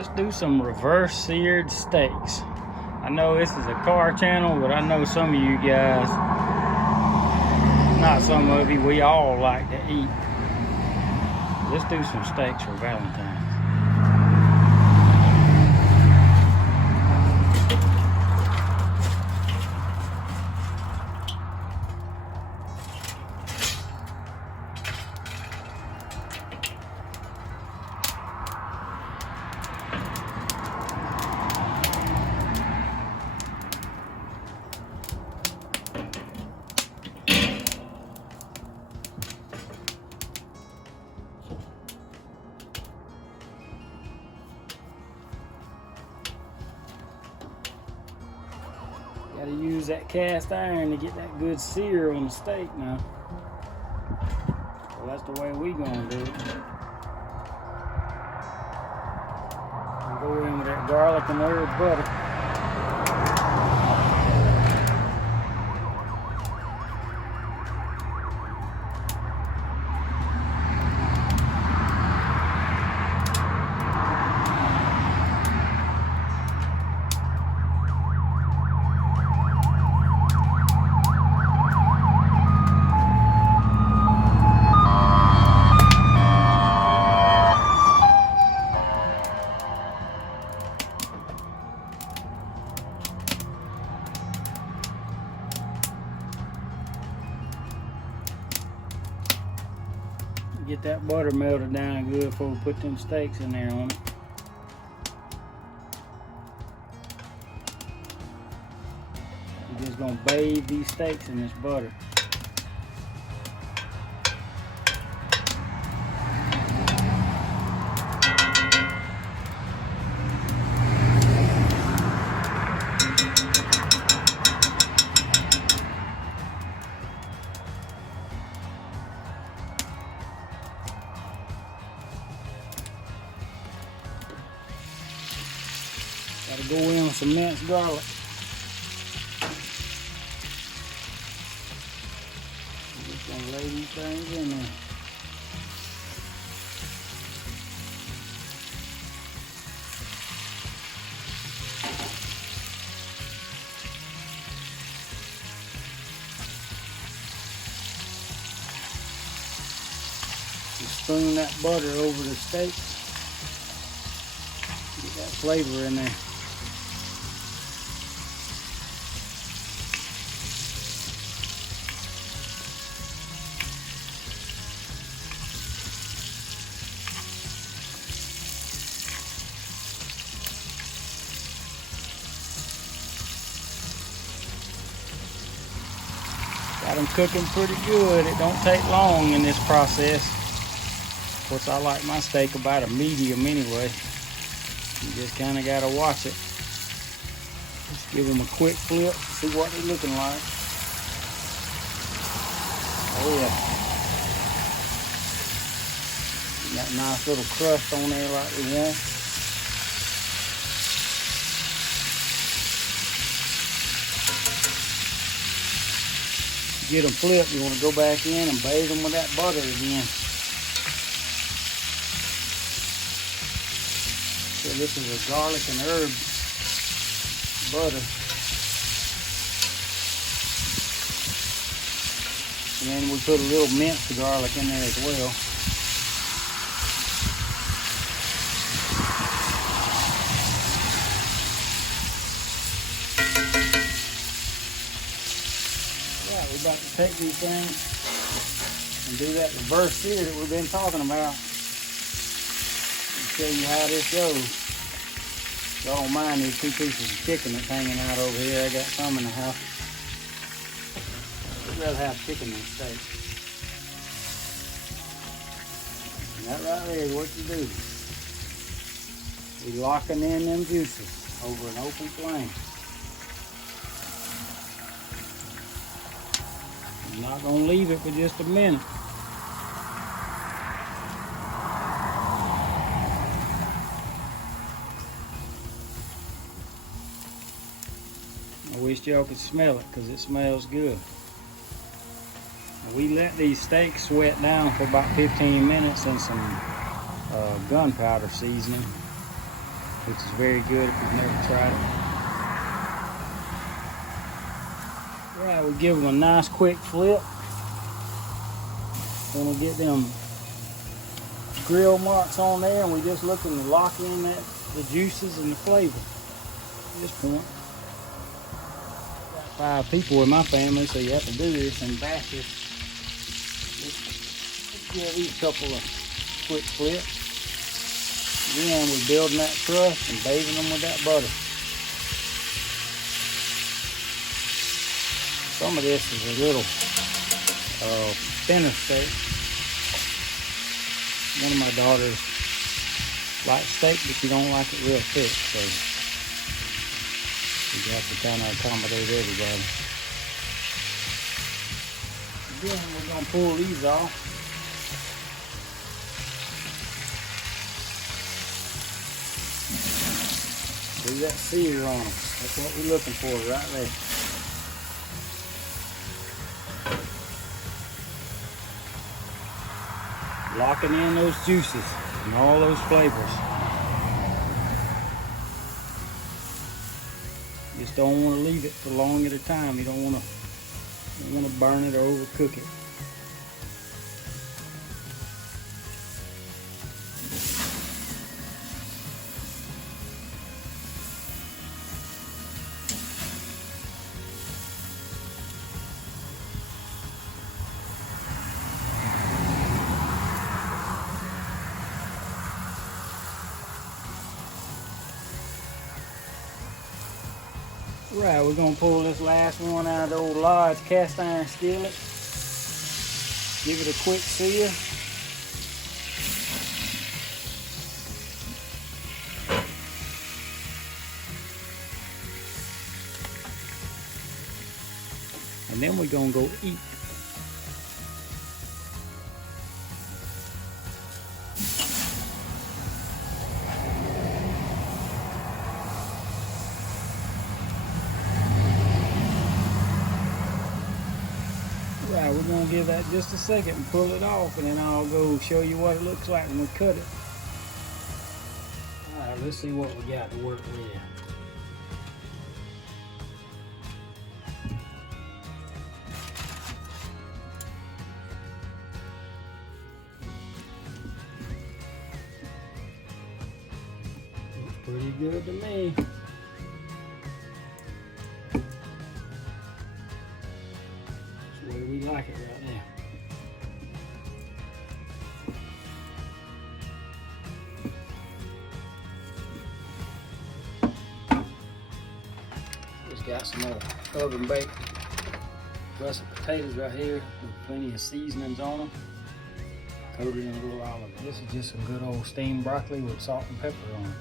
Let's do some reverse seared steaks. I know this is a car channel, but I know some of you guys, not some of you, we all like to eat. Let's do some steaks for Valentine's. Gotta use that cast iron to get that good sear on the steak now. Well, that's the way we gonna do it. We'll go in with that garlic and herb butter. Get that butter melted down good before we put them steaks in there on it. We're just gonna bathe these steaks in this butter. Gotta go in with some minced garlic. I'm just gonna lay these things in there. Just spoon that butter over the steak. Get that flavor in there. Got them cooking pretty good. It don't take long in this process. Of course, I like my steak about a medium anyway. You just kind of got to watch it. Just give them a quick flip, see what they're looking like. Oh yeah. Got a nice little crust on there like we want. Get them flipped, you want to go back in and bathe them with that butter again. So this is a garlic and herb butter. And then we put a little minced garlic in there as well. We're about to take these things and do that reverse sear that we've been talking about. And show you how this goes. Y'all don't mind these two pieces of chicken that's hanging out over here. I got some in the house. I'd rather have chicken than steak. And that right there is what you do. We're locking in them juices over an open flame. I'm not going to leave it for just a minute. I wish y'all could smell it because it smells good. We let these steaks sweat down for about 15 minutes in some gunpowder seasoning. which is very good if you've never tried it. Right, we'll give them a nice quick flip. Then we'll get them grill marks on there, and we're just looking to lock in the juices and the flavor at this point. Got 5 people in my family, so you have to do this in batches. Let's give each couple of quick flips. Again, we're building that crust and bathing them with that butter. Some of this is a little thinner steak. One of my daughters likes steak, but she don't like it real thick, so you have to kind of accommodate everybody. Again, we're gonna pull these off. Do that sear on them. That's what we're looking for right there. Locking in those juices and all those flavors. Just don't want to leave it for long at a time. You don't want to burn it or overcook it. Right, we're gonna pull this last one out of the old large cast iron skillet. Give it a quick sear. And then we're gonna go eat. Right, we're gonna give that just a second and pull it off, and then I'll go show you what it looks like when we cut it. All right, let's see what we got to work with. Looks pretty good to me. We like it right now. Just got some more oven baked russet potatoes right here with plenty of seasonings on them. Coated in a little olive. This is just some good old steamed broccoli with salt and pepper on it.